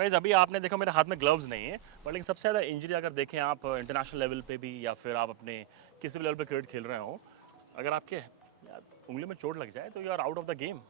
Guys अभी आपने देखा मेरे हाथ में ग्लव्स नहीं है, बट लेकिन सबसे ज़्यादा इंजरी अगर देखें आप इंटरनेशनल लेवल पे भी या फिर आप अपने किसी भी लेवल पे क्रिकेट खेल रहे हो, अगर आपके यार उंगली में चोट लग जाए तो you are out of the game,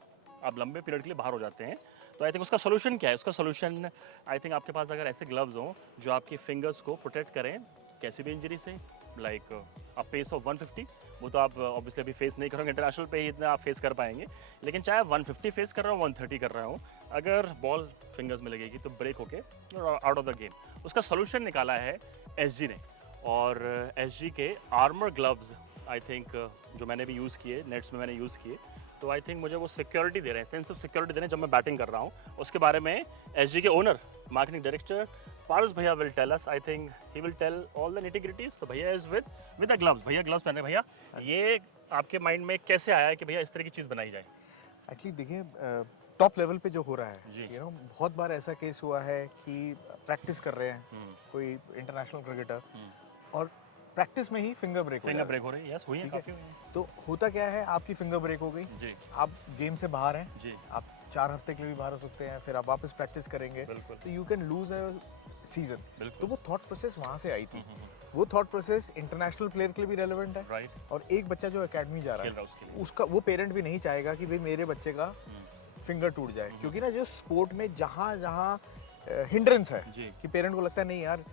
आप लंबे पीरियड के लिए बाहर हो जाते हैं। तो आई थिंक उसका सोल्यूशन क्या है? उसका सोल्यूशन आई थिंक आपके पास अगर ऐसे ग्लव्स हों जो आपकी फिंगर्स को प्रोटेक्ट करें कैसी भी इंजरी से, लाइक अ पेस ऑफ 150, वो तो आप ऑब्वियसली अभी फेस नहीं करोगे, इंटरनेशनल पे ही इतना आप फेस कर पाएंगे, लेकिन चाहे 150 फेस कर रहा हूँ 130 कर रहा हूँ, अगर बॉल फिंगर्स में लगेगी तो ब्रेक होके आउट ऑफ द गेम। उसका सोल्यूशन निकाला है एसजी ने, और एसजी के आर्मर ग्लव्स आई थिंक जो मैंने भी यूज़ किए, नेट्स में मैंने यूज़ किए, तो आई थिंक मुझे वो सिक्योरिटी दे रहे हैं, सेंस ऑफ सिक्योरिटी दे रहे हैं जब मैं बैटिंग कर रहा हूँ। उसके बारे में एसजी के ओनर मार्केटिंग डायरेक्टर पारस भैया will tell us, I think he will tell all the nitty-gritties. तो भैया इज विद द ग्लव्स, भैया ग्लव्स पहन रहे हैं। भैया ये आपके माइंड में कैसे आया कि भैया इस तरह की चीज़ बनाई जाए? एक्चुअली देखिए, टॉप लेवल पे जो हो रहा है, जी। बहुत बार ऐसा केस हुआ है कि प्रैक्टिस कर रहे हैं कोई इंटरनेशनल क्रिकेटर और प्रैक्टिस में ही फिंगर ब्रेक हो रही है, यस हुई है, ठीक है। काफ़ी हुई है। तो होता क्या है, आपकी फिंगर ब्रेक हो गई, जी आप गेम से बाहर हैं, जी आप 4 हफ्ते के लिए भी बाहर हो सकते हैं, फिर आप वापस प्रैक्टिस करेंगे, बिल्कुल तो you can lose a season. बिल्कुल। तो वो थॉट प्रोसेस वहाँ से आई थी। वो थॉट प्रोसेस इंटरनेशनल प्लेयर के लिए भी रेलेवेंट है, राइट। और एक बच्चा जो एकेडमी जा रहा खेल रहा है है उसके लिए। उसका वो पेरेंट भी नहीं चाहेगा कि भाई मेरे बच्चे का फिंगर टूट जाए, क्योंकि ना जो स्पोर्ट में जहाँ जहाँ हिंड्रेंस है जी। कि पेरेंट को लगता है नहीं यार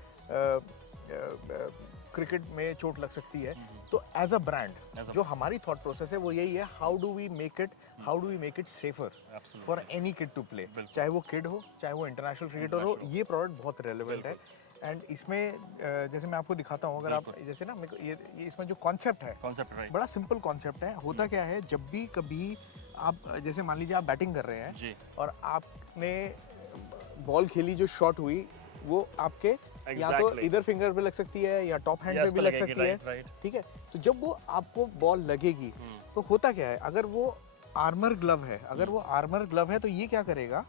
क्रिकेट में चोट लग सकती है, तो एज अ ब्रांड जो हमारी थॉट प्रोसेस है वो यही है, how do we make it safer for any kid to play, चाहे वो किड हो चाहे वो इंटरनेशनल क्रिकेटर हो, ये प्रोडक्ट बहुत रेलेवेंट है। एंड इसमें जैसे मैं आपको दिखाता हूँ, अगर आप जैसे ना मेरे को ये इसमें जो कॉन्सेप्ट है, राइट। बड़ा सिंपल कॉन्सेप्ट है। होता क्या है, जब भी कभी आप जैसे मान लीजिए आप बैटिंग कर रहे हैं जी और आपने बॉल खेली, जो शॉट हुई वो आपके या तो Exactly. इधर फिंगर पे लग सकती है या टॉप हैंड Yes, पे भी पे लग लगेगी, सकती है, right, right. ठीक है। तो जब वो आपको बॉल लगेगी तो होता क्या है, अगर वो आर्मर ग्लव है, तो ये क्या करेगा,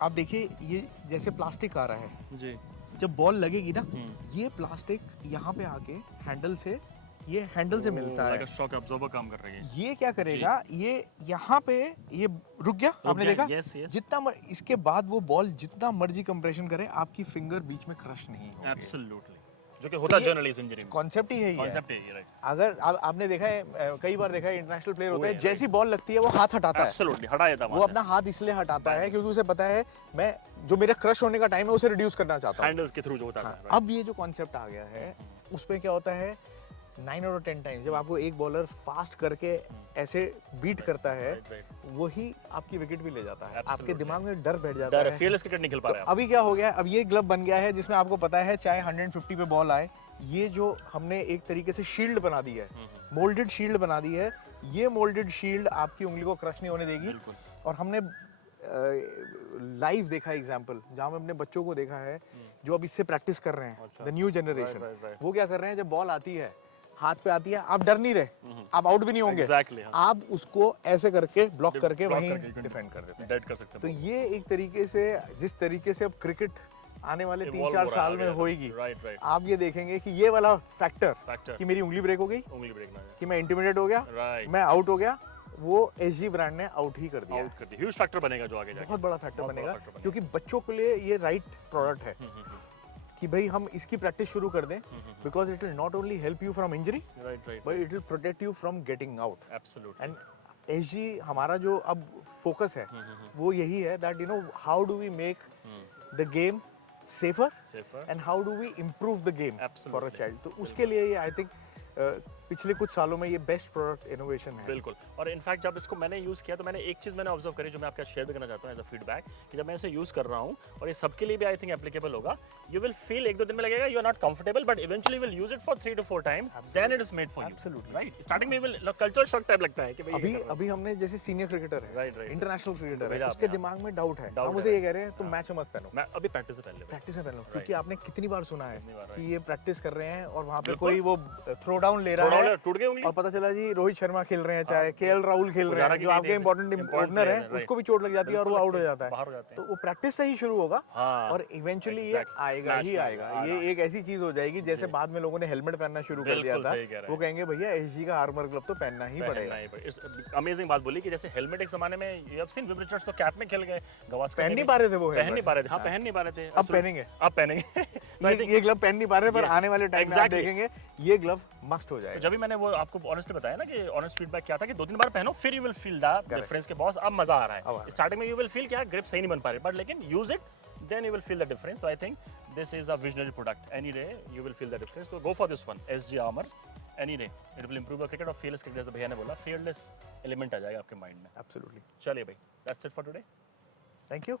आप देखिए ये जैसे प्लास्टिक आ रहा है, जी जब बॉल लगेगी ना, ये प्लास्टिक यहाँ पे आके हैंडल से मिलता है, शॉक अब्जॉर्बर काम कर रही है। ये क्या करेगा, ये यहाँ पे ये रुक गया, आपने गया, देखा, yes, yes. इसके बाद वो बॉल जितना मर्जी कंप्रेशन करे आपकी फिंगर बीच में क्रश नहीं होगी। एब्सोल्युटली, जो कि होता ये जर्नली इस इंजरी में। कॉन्सेप्ट ही है, कॉन्सेप्ट है ये, राइट। अगर आपने देखा है, कई बार देखा है, इंटरनेशनल प्लेयर होता है, right. जैसी बॉल लगती है वो हाथ हटाता है, एब्सोल्युटली हटा देता वो अपना हाथ इसलिए हटाता है क्योंकि उसे पता है मैं जो मेरे क्रश होने का टाइम है उसे रिड्यूस करना चाहता हूँ। हैंडल्स के थ्रू जो होता है। अब ये जो कॉन्सेप्ट आ गया है, उसमें क्या होता है, 9 out of 10 टाइम्स जब आपको एक बॉलर फास्ट करके ऐसे बीट करता है, वही आपकी विकेट भी ले जाता है, आपके दिमाग में डर बैठ जाता है, फीयरलेस क्रिकेट नहीं खेल पा रहे हैं। अभी क्या हो गया है, अब ये ग्लव बन गया है जिसमें आपको पता है चाहे 150 पे बॉल आए, ये जो हमने एक तरीके से शील्ड बना दी है, मोल्डेड शील्ड बना दी है, ये मोल्डेड शील्ड आपकी उंगली को क्रश नहीं होने देगी। और हमने लाइव देखा एग्जाम्पल, जहाँ में अपने बच्चों को देखा है जो अब इससे प्रैक्टिस कर रहे हैं, द न्यू जनरेशन, वो क्या कर रहे हैं, जब बॉल आती है, हाथ पे आती है, आप डर नहीं रहे, आप आउट भी नहीं होंगे, Exactly, हाँ। आप उसको ऐसे करके ब्लॉक करके वहीं डिफेंड कर देते हैं, डेड कर सकते तो हैं। ये एक तरीके से, जिस तरीके से अब क्रिकेट आने वाले Evolve 3-4 हो रहा है साल में आगे, होएगी, राइट राइट। आप ये देखेंगे कि ये वाला फैक्टर फैक्टर कि मेरी उंगली ब्रेक हो गई, उंगली ब्रेक ना जाए, कि मैं इंटिमिडेट हो गया, राइट, मैं आउट हो गया, वो एसजी ब्रांड ने आउट ही कर दिया है। आउट कर दी, ह्यूज फैक्टर बनेगा जो आगे जाके। बहुत बड़ा फैक्टर बहुत बड़ा बनेगा, factor बनेगा। क्योंकि बच्चों के लिए ये राइट प्रोडक्ट है कि भाई हम इसकी प्रैक्टिस शुरू कर दें, because it will not only help you from injury, right right, but it will protect you from getting out. Absolutely. And SG हमारा जो अब फोकस है वो यही है, that how do we make the game safer safer and how do we improve the game for a Absolutely. Child. तो उसके लिए ये आई थिंक पिछले कुछ सालों में ये बेस्ट प्रोडक्ट इनोवेशन है। बिल्कुल। और इनफैक्ट जब इसको मैंने यूज़ किया तो मैंने एक चीज़ मैंने ऑब्जर्व करी जो मैं आपके साथ शेयर भी करना चाहता हूँ एज अ फीडबैक, कि जब मैं इसे यूज़ कर रहा हूँ और ये सबके लिए भी आई थिंक एप्लीकेबल होगा, यू विल फील 1-2 दिन में लगेगा you are not comfortable, but eventually will use it for 3 to 4 time, then it is made for you. Absolutely. Right, starting में विल कल्चर शॉक टाइप लगता है कि भाई अभी अभी हमने जैसे सीनियर क्रिकेटर है, Right, right. इंटरनेशनल क्रिकेटर भेजा है, उसके आपने, दिमाग में डाउट है, Doubt हम है। उसे ये कह रहे हैं तुम मैच में मत पहनो, मैं अभी प्रैक्टिस से पहले प्रैक्टिस में पहन लो, क्योंकि आपने कितनी बार सुना है कितनी बार, कि ये प्रैक्टिस कर रहे हैं और वहाँ पे बिल्कुल। कोई वो थ्रो डाउन ले रहा थोड़ा है बॉलर टूट गई उंगली और पता चला जी रोहित शर्मा खेल रहे हैं, चाहे केएल राहुल खेल रहे हैं, जो आपके इंपॉर्टेंट ओपनर है, उसको भी चोट लग जाती है और वो आउट हो जाता बाहर है। हो जाते तो हैं। वो प्रैक्टिस से ही शुरू होगा हाँ, और इवेंचुअली ये exactly. आएगा ही National, आएगा। हाँ, ये एक ऐसी चीज हो जाएगी जैसे बाद में लोगों ने हेलमेट पहनना शुरू कर दिया बिल्कुल था, सही कह रहे वो हैं। कहेंगे भैया एसजी का आर्मर ग्लव तो पहनना ही पड़ेगा। अमेजिंग बात बोली कि जैसे हेलमेट एक जमाने में you have seen Vim Richards तो कैप में खेल गए, गवास्कर पहन नहीं पा रहे थे वो पहन नहीं helmet। पा रहे थे, हाँ पहन नहीं पा रहे थे। अब पहनेंगे। अब पहनेंगे। तो I think ये ग्लव पहन नहीं पा रहे पर ये- आने वाले टाइम में आप exactly. देखेंगे ये ग्लव मस्ट हो तो जाएगा। जब भी मैंने वो आपको ऑनेस्टली बताया ना कि ऑनेस्ट फीडबैक क्या था कि 2-3 बार पहनो फिर you will feel that Correct. Difference के बॉस अब मजा आ रहा अब आ रहा है। है। स्टार्टिंग में यू विल फील क्या ग्रिप सही नहीं बन पा रही, बट लेकिन use it then you will feel the difference. तो I think this is a visionary product, any day you will feel the difference. तो go for this one, SG armour, any day it will improve your cricket और fearless cricket, जैसे भैया ने बोला fearless element आ जाएगा आपके mind में। Absolutely. चलिए भाई, that's it for today. Thank you.